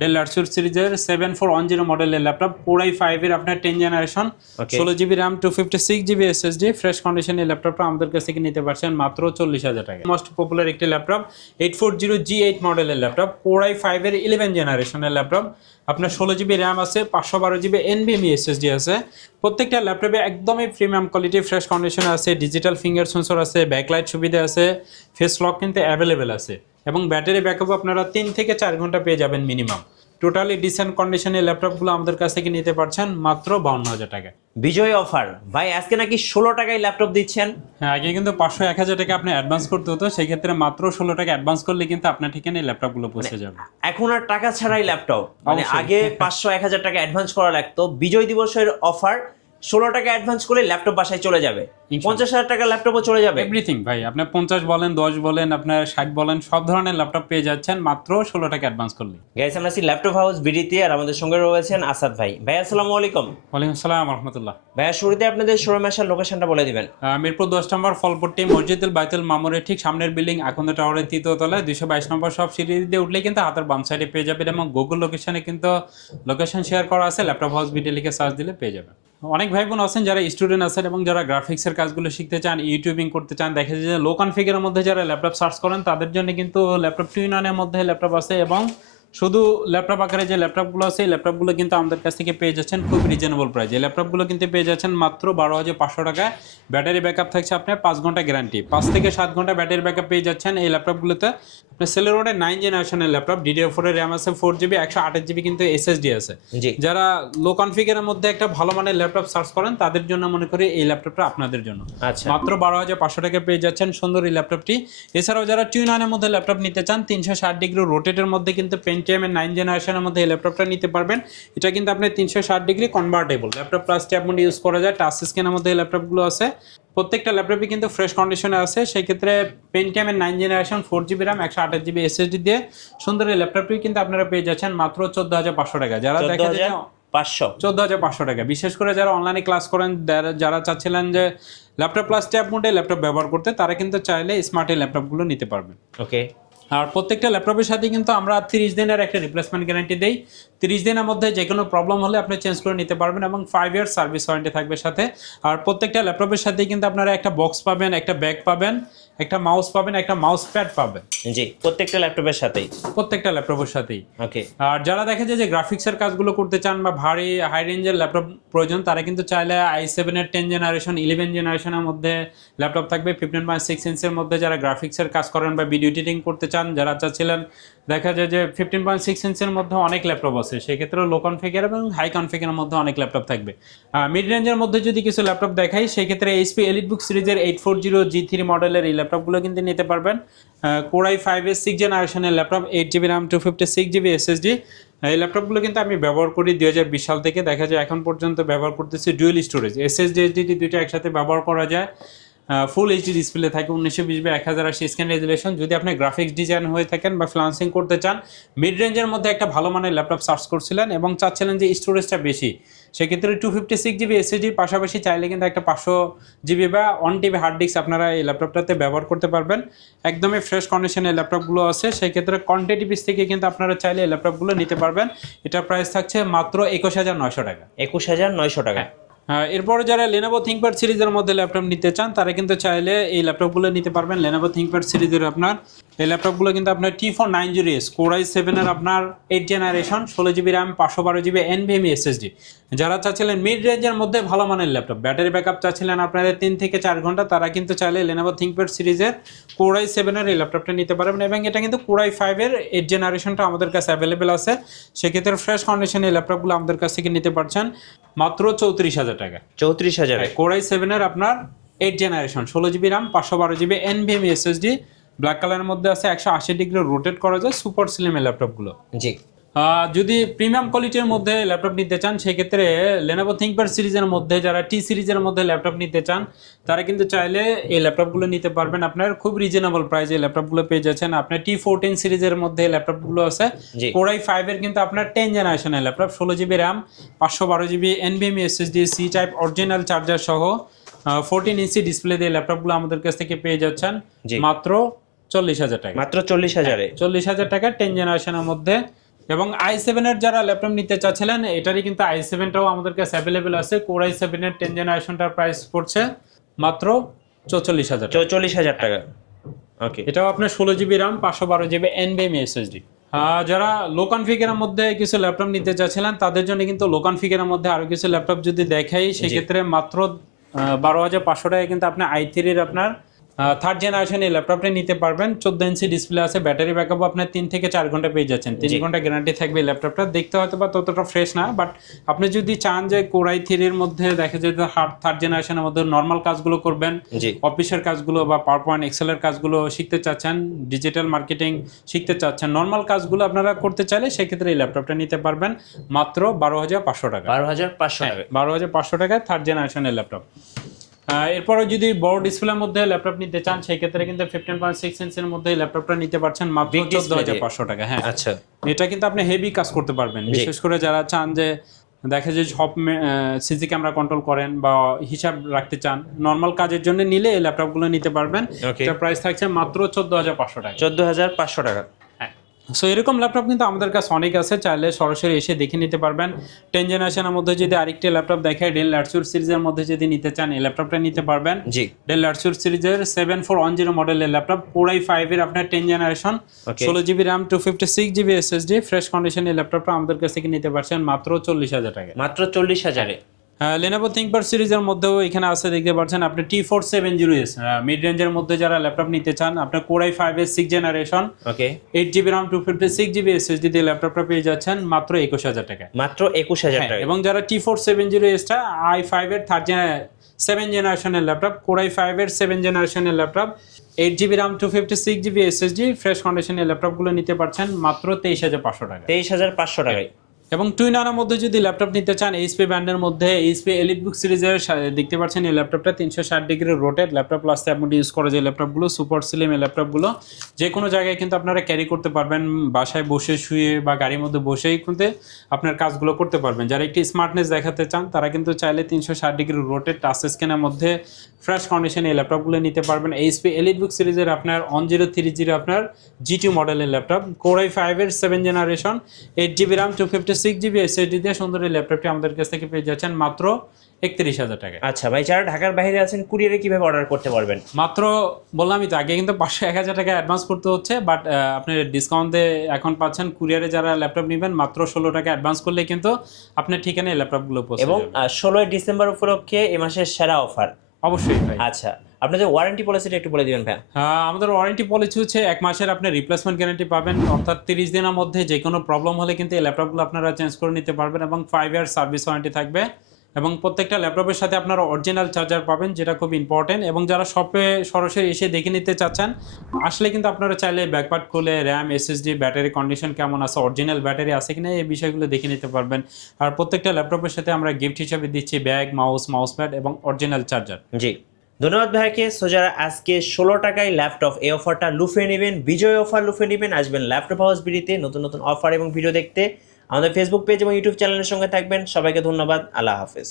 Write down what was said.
Del লার্সুর সিরিজের 7410 মডেলের laptop core i 5 এর আপনার 10 generation 16GB RAM 256GB SSD fresh কন্ডিশনে ল্যাপটপটা আমাদের কাছ থেকে নিতে পারছেন মাত্র 40,000 টাকা। মোস্ট পপুলার একটি ল্যাপটপ 840G8 মডেলের ল্যাপটপ কোরাই 5 এর 11 জেনারেশনের ল্যাপটপ আপনার 16GB RAM আছে 512GB NVMe SSD আছে। প্রত্যেকটা ল্যাপটপে একদমই প্রিমিয়াম কোয়ালিটি ফ্রেশ কন্ডিশনে আছে, ডিজিটাল ফিঙ্গার সেন্সর আছে, ব্যাকলাইট সুবিধা আছে, ফেস লক কিন্তু অ্যাভেলেবেল আছে এবং ব্যাটারি ব্যাকআপ আপনারা 3 থেকে 4 ঘন্টা পেয়ে যাবেন মিনিমাম। টোটালি ডিসেন্ট কন্ডিশনের ল্যাপটপগুলো আমাদের কাছ থেকে নিতে পারছেন মাত্র 52,000 টাকা। বিজয় অফার ভাই, আজকে নাকি 16 টাকায় ল্যাপটপ দিচ্ছেন? হ্যাঁ, আগে কিন্তু 500-1000 টাকা আপনি অ্যাডভান্স করতে হতো, সেই ক্ষেত্রে মাত্র 16 টাকা অ্যাডভান্স করলে কিন্তু আপনার ঠিকানায় ল্যাপটপগুলো পৌঁছে যাবে। এখন আর টাকা ছাড়াই ল্যাপটপ, মানে অবশ্যই। আগে 500-1000 টাকা অ্যাডভান্স করা লাগতো। বিজয় দিবসের অফার, 16 টাকা অ্যাডভান্স করলে ল্যাপটপ বাসায় চলে যাবে, 50,000 টাকা ল্যাপটপও চলে যাবে। এভরিথিং ভাই, আপনি 50 বলেন, 10 বলেন, আপনার 60 বলেন, সব ধরনের ল্যাপটপ পেয়ে যাচ্ছেন মাত্র 16 টাকা অ্যাডভান্স করলে। গাইস, আমরা আছি ল্যাপটপ হাউস বিডিতে, আর আমাদের সঙ্গে রয়েছেন আসাদ ভাই। ভাই আসসালামু আলাইকুম। ওয়ালাইকুম আসসালাম রাহমাতুল্লাহ। ভাইয়া, শুরুতে আপনাদের শোরুম আসার লোকেশনটা বলে দিবেন। মিরপুর 10 নম্বর ফলপট্টি মসজিদুল বাইতুল মামুরের ঠিক সামনের বিল্ডিং আকন্দ টাওয়ারের 3য় তলায় 222 নম্বর সব সিঁড়ি দিয়ে উঠলেই কিন্তু হাতের বাম সাইডে পেয়ে যাবেন এবং গুগল লোকেশনে কিন্তু লোকেশন শেয়ার করা আছে, ল্যাপটপ হাউস বিডি লিখে সার্চ দিলে পেয়ে যাবেন। অনেক ভাই বোন আছেন যারা স্টুডেন্ট আছেন এবং যারা গ্রাফিক্সের কাজগুলো শিখতে চান, ইউটিউবিং করতে চান, দেখা যায় যে লো কনফিগারের মধ্যে যারা ল্যাপটপ সার্চ করেন তাদের জন্য কিন্তু ল্যাপটপ 2-in-1 এর মধ্যে ল্যাপটপ আছে এবং শুধু ল্যাপটপ আকারে যে ল্যাপটপগুলো আছে এই ল্যাপটপগুলো কিন্তু আমাদের কাছ থেকে পেয়ে যাচ্ছেন খুব রিজনেবল প্রাইস। এই ল্যাপটপগুলো কিন্তু পেয়ে যাচ্ছেন মাত্র 12,500 টাকায়। ব্যাটারি ব্যাকআপ থাকছে আপনার 5 ঘন্টা গ্যারান্টি, 5 থেকে 7 ঘন্টা ব্যাটারি ব্যাকআপ পেয়ে যাচ্ছেন এই ল্যাপটপগুলোতে। আপনার সেলেরোডের 9 জেনারেশনের ল্যাপটপ, DDR4 এর র্যাম আছে, 4GB 128GB কিন্তু SSD আছে। যারা লো কনফিগারের মধ্যে একটা ভালো মানের ল্যাপটপ সার্চ করেন তাদের জন্য মনে করি এই ল্যাপটপটা আপনাদের জন্য। মাত্র 12,500 টাকায় পেয়ে যাচ্ছেন সুন্দর এই ল্যাপটপটি। এছাড়াও যারা 2-in-1 এর মধ্যে ল্যাপটপ নিতে চান, 360 ডিগ্রি রোটেটের মধ্যে কিন্তু Pentium এর 9 জেনারেশনের মধ্যে এই ল্যাপটপটা নিতে পারবেন। এটা কিন্তু আপনি 360 degree convertible laptop plus tab mode use করা যায়, টাচ স্ক্রিনের মধ্যে এই ল্যাপটপগুলো আছে। প্রত্যেকটা ল্যাপটপই কিন্তু ফ্রেশ কন্ডিশনে আছে, সেই ক্ষেত্রে Pentium এর 9 generation 4GB RAM 128GB SSD দিয়ে সুন্দর এই ল্যাপটপটি কিন্তু আপনারা পেয়ে যাচ্ছেন মাত্র 14,500 টাকা। যারা দেখা যায় 14,500 টাকা, বিশেষ করে যারা অনলাইনে ক্লাস করেন, যারা চাচ্ছিলেন যে ল্যাপটপ প্লাস ট্যাব মোডে ল্যাপটপ ব্যবহার করতে, তারা কিন্তু চাইলে স্মার্ট এই ল্যাপটপগুলো নিতে পারবেন। ওকে। আর প্রত্যেকটা ল্যাপটপের সাথে কিন্তু আমরা 30 দিনের একটা রিপ্লেসমেন্ট গ্যারান্টি দেই। 30 দিনের মধ্যে যে কোনো প্রবলেম হলে আপনি চেঞ্জ করে নিতে পারবেন এবং 5 ইয়ার সার্ভিস ওয়ারেন্টি থাকবে সাথে। আর প্রত্যেকটা ল্যাপটপের সাথে কিন্তু আপনারা একটা বক্স পাবেন, একটা ব্যাগ পাবেন, একটা মাউস পাবেন, একটা মাউস প্যাড পাবেন। জি, প্রত্যেকটা ল্যাপটপের সাথেই। প্রত্যেকটা ল্যাপটপের সাথেই। ওকে। আর যারা দেখা যায় যে গ্রাফিক্সের কাজগুলো করতে চান বা ভারী হাই রেঞ্জের ল্যাপটপ প্রয়োজন, তারা কিন্তু চাইলে i7 এর 10 জেনারেশন 11 জেনারেশনের মধ্যে ল্যাপটপ থাকবে 15.6 ইঞ্চের মধ্যে। যারা গ্রাফিক্সের কাজ করেন বা ভিডিও এডিটিং করতে চান, যারা চাচ্ছিলেন, দেখা যায় যে 15.6 ইঞ্চের মধ্যে অনেক ল্যাপটপ আছে, সেক্ষেত্রে লো কনফিগার এবং হাই কনফিগারের মধ্যে অনেক ল্যাপটপ থাকবে। মিড রেঞ্জের মধ্যে যদি কিছু ল্যাপটপ দেখাই, সেক্ষেত্রে HP EliteBook সিরিজের 840G3 মডেলের এই ল্যাপটপগুলো কিন্তু নিতে পারবেন। কোরাই 5 এর 6 জেনারেশনের laptop, 8GB RAM 256GB SSD। এই ল্যাপটপগুলো কিন্তু আমি ব্যবহার করি 2020 সাল থেকে, দেখা যায় এখন পর্যন্ত ব্যবহার করতেছি। ডুয়েল স্টোরেজ, SSD SSD দুটো একসাথে ব্যবহার করা যায়। ফুল এইচডি ডিসপ্লে থাকে, 1920x1080 স্ক্যান রেজুলেশন। যদি আপনি গ্রাফিক্স ডিজাইন হয়ে থাকেন বা ফ্রিল্যান্সিং করতে চান, মিড রেঞ্জের মধ্যে একটা ভালো মানের ল্যাপটপ সার্চ করছিলেন এবং চাচ্ছিলেন যে স্টোরেজটা বেশি, সেক্ষেত্রে 256GB SSDর পাশাপাশি চাইলে কিন্তু একটা 500GB বা 1TB হার্ড ডিস্ক আপনারা এই ল্যাপটপটাতে ব্যবহার করতে পারবেন। একদমই ফ্রেশ কন্ডিশনের ল্যাপটপগুলো আছে, সেই ক্ষেত্রে কোয়ান্টিটি পিস থেকে কিন্তু আপনারা চাইলে এই ল্যাপটপগুলো নিতে পারবেন। এটার প্রাইস থাকছে মাত্র 21,900 টাকা। 21,900 টাকা। এরপরে যারা Lenovo ThinkPad সিরিজের মধ্যে ল্যাপটপ নিতে চান, তারা কিন্তু চাইলে এই ল্যাপটপগুলো নিতে পারবেন। Lenovo ThinkPad সিরিজের আপনার এই ল্যাপটপগুলো কিন্তু আপনার T490S কোরাই 7 এর আপনার 8 generation 16GB RAM 512GB NVMe SSD। যারা চাচ্ছিলেন মিড রেঞ্জের মধ্যে ভালো মানের ল্যাপটপ, ব্যাটারি ব্যাকআপ চাচ্ছিলেন আপনাদের 3 থেকে 4 ঘন্টা, তারা কিন্তু চাইলে Lenovo ThinkPad সিরিজের কোরাই 7 এর এই ল্যাপটপটা নিতে পারবেন এবং এটা কিন্তু কোরাই 5 এর 8 জেনারেশনটা আমাদের কাছে অ্যাভেলেবেল আছে। সেক্ষেত্রে ফ্রেশ কন্ডিশনে এই ল্যাপটপগুলো আমাদের কাছ থেকে নিতে পারছেন মাত্র 34,000 টাকা। 34,000 কোরাই 7 এর আপনার 8 generation 16GB RAM 512GB NVMe SSD, black কালারের মধ্যে আছে, 180 ডিগ্রি রোটেট করা যায়, সুপার স্লিম এই ল্যাপটপগুলো। জি। যদি প্রিমিয়াম কোয়ালিটির মধ্যে ল্যাপটপ নিতে চান, সেক্ষেত্রে Lenovo ThinkPad সিরিজের মধ্যে যারা T সিরিজের মধ্যে ল্যাপটপ নিতে চান, তারা কিন্তু চাইলে এই ল্যাপটপগুলো নিতে পারবেন। আপনার খুব রিজনেবল প্রাইসে এই ল্যাপটপগুলো পেয়ে যাচ্ছেন। আপনার T14 সিরিজের মধ্যে ল্যাপটপগুলো আছে। কোরাই 5 এর কিন্তু আপনার 10 জেনারেশনের laptop, 16GB RAM 512GB NVMe SSD, C type original charger সহ 14 ইঞ্চি ডিসপ্লে দিয়ে ল্যাপটপগুলো আমাদের কাছ থেকে পেয়ে যাচ্ছেন মাত্র 40,000 টাকা। মাত্র 40,000 এ 40,000 টাকা 10 জেনারেশনের মধ্যে এবং i7 এর যারা ল্যাপটপ নিতে চাচ্ছিলেন এটারই কিন্তু i7টাও আমাদের কাছে অ্যাভেলেবেল আছে। কোর i7 এর 10 জেনারেশনটার প্রাইস পড়ছে মাত্র 44,000 টাকা। 44,000 টাকা। ওকে, এটাও আপনার 16 GB RAM 512 GB NVMe SSD। যারা লো কনফিগারের মধ্যে কিছু ল্যাপটপ নিতে চাচ্ছিলেন তাদের জন্য কিন্তু লো কনফিগারের মধ্যে আরো কিছু ল্যাপটপ যদি দেখাই সেক্ষেত্রে মাত্র 12,500 টাকায় কিন্তু আপনি i3 এর আপনার থার্ড জেনারেশন এই ল্যাপটপটা নিতে পারবেন। 14 ইঞ্চি ডিসপ্লে আছে, ব্যাটারি ব্যাকআপ আপনার 3 থেকে 4 ঘন্টা পেয়ে যাচ্ছেন। 3 ঘন্টা গ্যারান্টি থাকবে এই ল্যাপটপটা। দেখতে হয়তো বা ততটা ফ্রেশ না, বাট আপনি যদি চান যে কোর i3 এর মধ্যে দেখা যায় থার্ড জেনারেশনের মধ্যে নর্মাল কাজগুলো করবেন, অফিসের কাজগুলো বা পাওয়ার পয়েন্ট এক্সেলের কাজগুলো শিখতে চাচ্ছেন, ডিজিটাল মার্কেটিং শিখতে চাচ্ছেন, নর্মাল কাজগুলো আপনারা করতে চাইলে সেক্ষেত্রে এই ল্যাপটপটা নিতে পারবেন মাত্র 12,500 টাকা। 12,500 টাকা। 12,500 টাকায় থার্ড জেনারেশনের ল্যাপটপ। এরপরও যদি বড় ডিসপ্লের মধ্যে ল্যাপটপ নিতে চান সেক্ষেত্রে কিন্তু 15.6 ইঞ্চের মধ্যে ল্যাপটপটা নিতে পারছেন মাত্র 14,500 টাকা। হ্যাঁ, আচ্ছা, এটা কিন্তু আপনি হেভি কাজ করতে পারবেন, বিশেষ করে যারা চান যে দেখা যায় সব সিসি ক্যামেরা কন্ট্রোল করেন বা হিসাব রাখতে চান, নর্মাল কাজের জন্য নিলে এই ল্যাপটপগুলো নিতে পারবেন। এটার প্রাইস থাকছে মাত্র 14,500 টাকা। 14,500 টাকা। সো এরকম ল্যাপটপ কিন্তু আমাদের কাছে অনেক আছে, চাইলে সরাসরি এসে দেখে নিতে পারবেন। 10 জেনারেশনের মধ্যে যদি আরেকটি ল্যাপটপ দেখায়, ডেল ল্যাটচুর সিরিজের মধ্যে যদি নিতে চান এই ল্যাপটপটা নিতে পারবেন। ডেল ল্যাটচুর সিরিজের 7410 মডেলের ল্যাপটপ, কোর i5 এর আপনার 10 generation, 16 GB RAM 256 GB SSD, fresh কন্ডিশনে ল্যাপটপটা আমাদের কাছ থেকে নিতে পারছেন মাত্র 40,000 টাকা। মাত্র 40,000-এ। লেনোভো থিংকপ্যাড সিরিজের মধ্যেও এখানে আছে, দেখতে পাচ্ছেন আপনি T470S মিড রেঞ্জের মধ্যে যারা ল্যাপটপ নিতে চান, আপনার কোর i5 এর 6 generation, 8 GB RAM 256 GB SSD দিয়ে ল্যাপটপটা পেয়ে যাচ্ছেন মাত্র 21,000 টাকা। মাত্র 21,000 টাকা। এবং যারা T470S টা i5 এর 7 জেনারেশনের ল্যাপটপ, কোর i5 এর 7 জেনারেশনের laptop, 8 GB RAM 256 GB SSD, fresh কন্ডিশনের ল্যাপটপগুলো নিতে পারছেন মাত্র 23,500 টাকা। 23,500 টাকায়। এবং টুইনারের মধ্যে যদি ল্যাপটপ নিতে চান এইচপি ব্র্যান্ডের মধ্যে, এইচপি এলিটবুক সিরিজের দেখতে পাচ্ছেন এই ল্যাপটপটা 360 degree rotate laptop plus tablet use করে যে ল্যাপটপগুলো সুপার স্লিম এই ল্যাপটপগুলো যে কোনো জায়গায় কিন্তু আপনারা ক্যারি করতে পারবেন, বাসায় বসে শুয়ে বা গাড়ির মধ্যে বসেই কিন্তু আপনার কাজগুলো করতে পারবেন। যারা একটি স্মার্টনেস দেখাতে চান তারা কিন্তু চাইলে 360 ডিগ্রি রোটেট টাচ স্ক্রিনের মধ্যে ফ্রেশ কন্ডিশনে এই ল্যাপটপগুলো নিতে পারবেন। এইচপি এলিটবুক সিরিজের আপনার 1030 আপনার G2 মডেলের ল্যাপটপ, কোর i5 এর 7 generation, 8 GB RAM 256 GB SSD দিয়ে সুন্দর এই ল্যাপটপটি আমাদের কাছ থেকে পেয়ে যাচ্ছেন মাত্র 31,000 টাকা। আচ্ছা ভাই, যারা ঢাকার বাইরে আছেন কুরিয়ারে কিভাবে অর্ডার করতে পারবেন? মাত্র বললামই তো আগে কিন্তু 500-1000 টাকা অ্যাডভান্স করতে হচ্ছে, বাট আপনি ডিসকাউন্টে এখন পাচ্ছেন। কুরিয়ারে যারা ল্যাপটপ নেবেন মাত্র 16 টাকা অ্যাডভান্স করলে কিন্তু আপনার ঠিকানায় এই ল্যাপটপগুলো পৌঁছে যাবে। এবং 16 ডিসেম্বর উপলক্ষে এই মাসের সেরা অফার। অবশ্যই ভাই। আচ্ছা, আপনাদের ওয়ারেন্টি পলিসিটা একটু বলে দিবেন ভাই। আমাদের ওয়ারেন্টি পলিসি হচ্ছে 1 মাসের আপনি রিপ্লেসমেন্ট গ্যারান্টি পাবেন, অর্থাৎ 30 দিনের মধ্যে যে কোনো প্রবলেম হলে কিন্তু এই ল্যাপটপগুলো আপনারা চেঞ্জ করে নিতে পারবেন, এবং 5 ইয়ার সার্ভিস ওয়ারেন্টি থাকবে। এবং প্রত্যেকটা ল্যাপটপের সাথে আপনারা অরিজিনাল চার্জার পাবেন, যেটা খুব ইম্পর্টেন্ট। এবং যারা শপে সরাসরি এসে দেখে নিতে চাচ্ছেন আসলে কিন্তু আপনারা চাইলে ব্যাকপার্ট খুলে র্যাম, SSD, ব্যাটারি কন্ডিশন কেমন আছে, অরিজিনাল ব্যাটারি আছে কিনা এই বিষয়গুলো দেখে নিতে পারবেন। আর প্রত্যেকটা ল্যাপটপের সাথে আমরা গিফট হিসেবে দিচ্ছি ব্যাগ, মাউস প্যাড এবং অরিজিনাল চার্জার। জি, ধন্যবাদ ভাইকে। সো যারা আজকে 16 টাকায় ল্যাপটপ এই অফারটা লুফে নেবেন, বিজয় অফার লুফে নেবেন, আসবেন ল্যাপটপ হাউস বিডিতে নতুন নতুন অফার এবং ভিডিও দেখতে। আমাদের ফেসবুক পেজ এবং ইউটিউব চ্যানেলের সঙ্গে থাকবেন। সবাইকে ধন্যবাদ। আল্লাহ হাফেজ।